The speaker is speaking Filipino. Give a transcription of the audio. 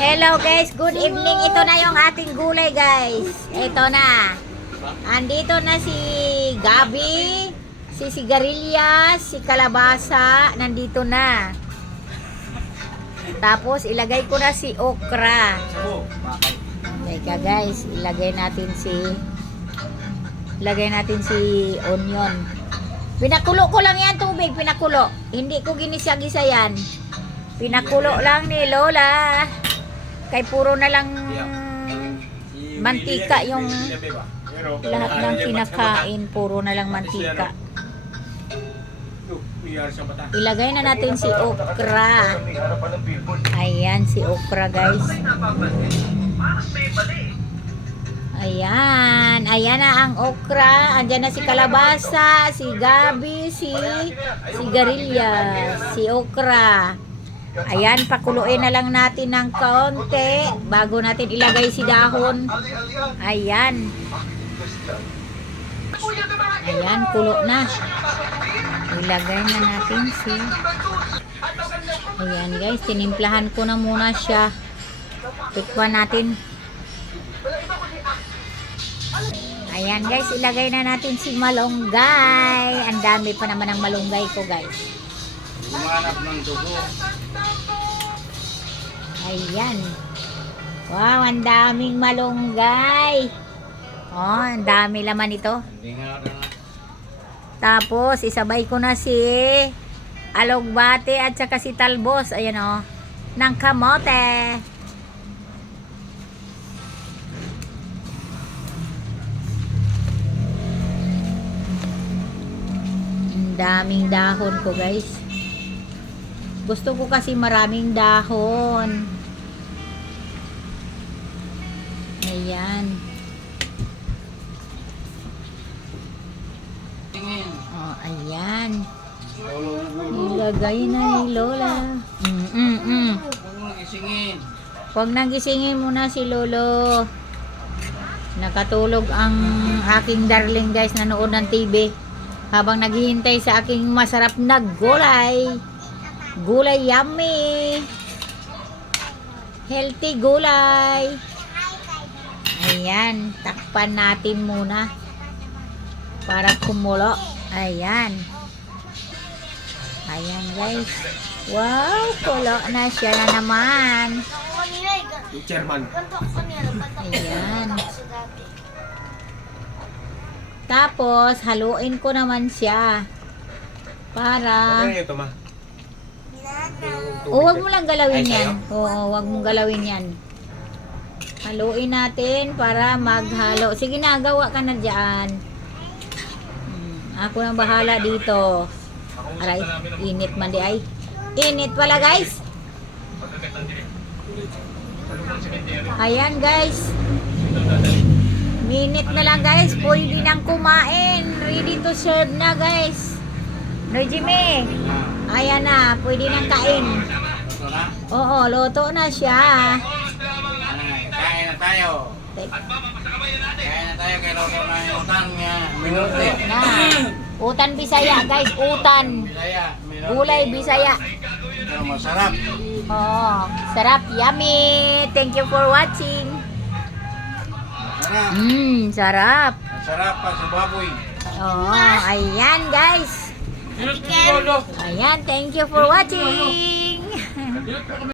Hello guys, good evening. Ito na yung ating gulay guys. Ito na. Andito na si Gabi, si sigarilyas, si kalabasa, nandito na. Tapos ilagay ko na si okra. Teka guys, ilagay natin si onion. Pinakulo ko lang yan tubig, pinakulo. Hindi ko ginisa-gisa yan. Pinakulo lang ni Lola. Kay puro na lang mantika yung lahat ng kinakain, puro na lang mantika. Ilagay na natin si okra. Ayan si okra guys. Ayan, ayan na ang okra. Andyan na si kalabasa, si Gabi, si sigarilyas, si okra. Ayan, pakuluin na lang natin ng kaunti bago natin ilagay si dahon. Ayan. Ayan, kulo na. Ilagay na natin si... Ayan guys, tinimplahan ko na muna siya. Tikman natin. Ayan guys, ilagay na natin si malunggay. Ang dami pa naman ng malunggay ko guys. Humanap ng dugo. Ayan. Wow, ang daming malunggay. Oh, ang dami laman ito. Tapos, isabay ko na si alugbate at saka si talbos. Ayan oh, ng kamote. Ang daming dahon ko guys. Gusto ko kasi maraming dahon. Ayan. Oh, ayan. Ilagay na ni Lola. Huwag nang gisingin muna si Lolo. Nakatulog ang aking darling guys, nanood ng TV. Habang naghihintay sa aking masarap na gulay. Gulay yummy. Healthy gulay. Ayan, takpan natin muna para kumulo. Ayan. Ayan guys. Wow, kulo na siya na naman. Ayan. Tapos, haluin ko naman siya para... Huwag mo lang galawin yan. Oo, huwag mong galawin yan. Haluin natin para maghalo. Sige na, gawa ka na dyan. Ako nang bahala dito. Aray, init man di ay. Init pala guys. Ayan guys. Minute na lang guys. Pwede nang kumain. Ready to serve na guys. Regime. Ayan na, pwede nang kain. Oo, luto na siya. Kain na tayo. Kain na tayo kay luto na yung utan nga. Minuto Na. Utan Bisaya guys, utan. Gulay Bisaya. Pero masarap. Oo, sarap, yummy. Thank you for watching. Masarap. Sarap. Masarap pa sa baboy. Oo, ayan guys. Ayan, thank you for watching.